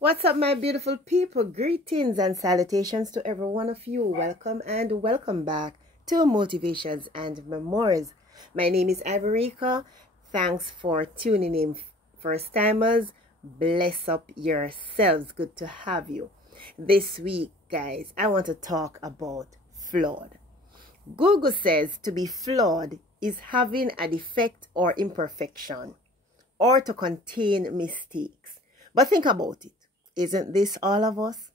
What's up, my beautiful people? Greetings and salutations to every one of you. Welcome and welcome back to Motivations and Memoirs. My name is Ivorica. Thanks for tuning in, first timers. Bless up yourselves. Good to have you. This week, guys, I want to talk about flawed. Google says to be flawed is having a defect or imperfection, or to contain mistakes. But think about it. Isn't this all of us?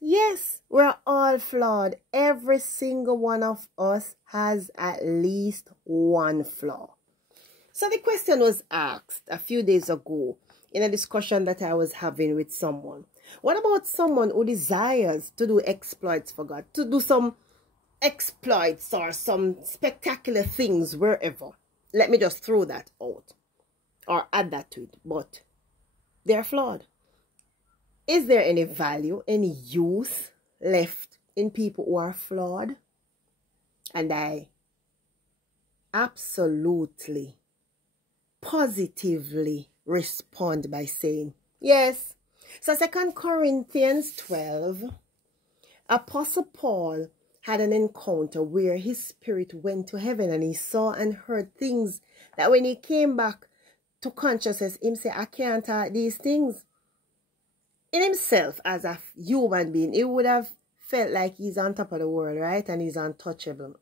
Yes, we're all flawed. Every single one of us has at least one flaw. So the question was asked a few days ago in a discussion that I was having with someone. What about someone who desires to do exploits for God, to do some exploits or some spectacular things wherever? Let me just throw that out or add that to it. But they're flawed. Is there any value, any use left in people who are flawed? And I absolutely, positively respond by saying yes. So 2 Corinthians 12, Apostle Paul had an encounter where his spirit went to heaven and he saw and heard things that when he came back to consciousness, him say, I can't talk these things. In himself, as a human being, he would have felt like he's on top of the world, right? And he's untouchable.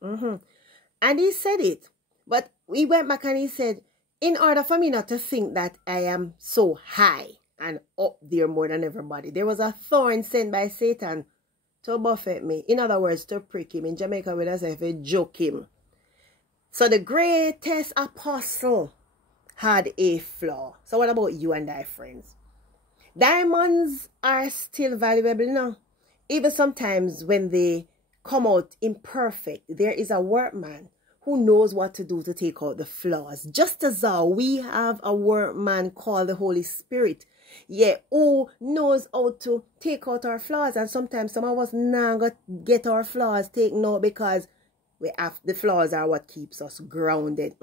And he said it. But he went back and he said, in order for me not to think that I am so high and up there more than everybody, there was a thorn sent by Satan to buffet me. In other words, to prick him. In Jamaica, we say, if you joke him. So the greatest apostle had a flaw. So what about you and I, friends? Diamonds are still valuable now. Even sometimes when they come out imperfect, there is a workman who knows what to do to take out the flaws. Just as how we have a workman called the Holy Spirit, who knows how to take out our flaws. And sometimes some of us not going to get our flaws taken out because the flaws are what keeps us grounded.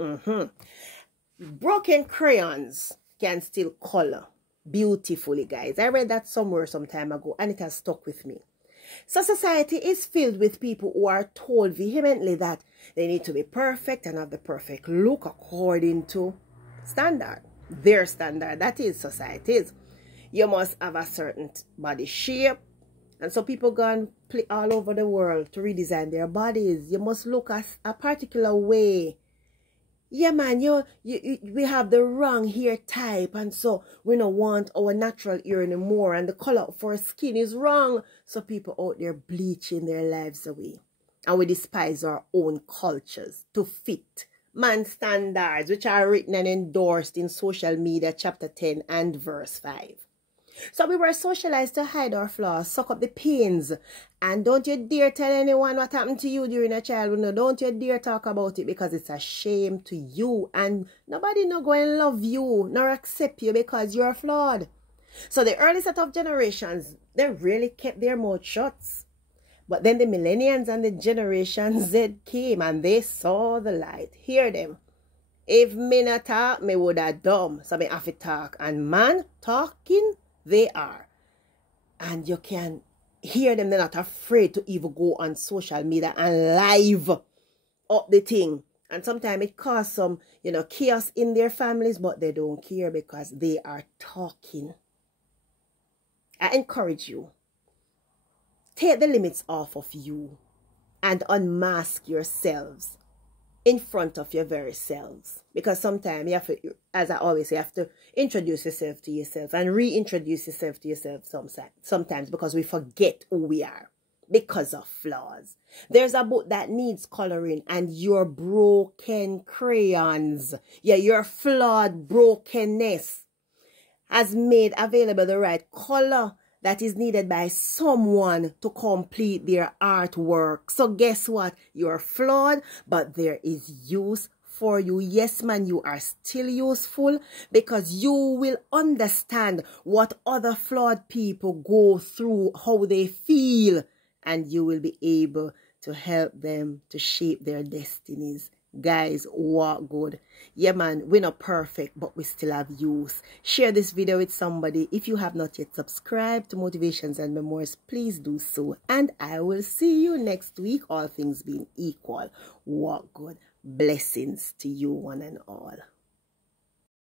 Broken crayons can still color beautifully, guys. I read that somewhere some time ago and it has stuck with me. So society is filled with people who are told vehemently that they need to be perfect and have the perfect look according to standard. Their standard, that is society's. You must have a certain body shape. And so people go and play all over the world to redesign their bodies. You must look a particular way. Yeah, man, we have the wrong hair type, and so we don't want our natural hair anymore, and the color of our skin is wrong. So people out there bleaching their lives away. And we despise our own cultures to fit man's standards, which are written and endorsed in social media, chapter 10 and verse 5. So we were socialized to hide our flaws, suck up the pains. And don't you dare tell anyone what happened to you during a childhood. No, don't you dare talk about it because it's a shame to you. And nobody not going to love you nor accept you because you're flawed. So the early set of generations, they really kept their mouth shut. But then the millennials and the Generation Z came and they saw the light. Hear them. If me not talk, me would have dumb. So me have to talk. And man, talking, they are. And you can hear them. They're not afraid to even go on social media and live up the thing. And sometimes it causes some, chaos in their families, but they don't care because they are talking. I encourage you. Take the limits off of you and unmask yourselves in front of your very selves. Because sometimes you have to, as I always say, you have to introduce yourself to yourself and reintroduce yourself to yourself sometimes because we forget who we are because of flaws. There's a book that needs coloring and your broken crayons, your flawed brokenness has made available the right color that is needed by someone to complete their artwork. So guess what? You're flawed, but there is use for you. Yes, man, you are still useful because you will understand what other flawed people go through, how they feel, and you will be able to help them to shape their destinies. Guys, walk good. Yeah, man, we're not perfect, but we still have use. Share this video with somebody. If you have not yet subscribed to Motivations and Memoirs, please do so. And I will see you next week, all things being equal. Walk good. Blessings to you one and all.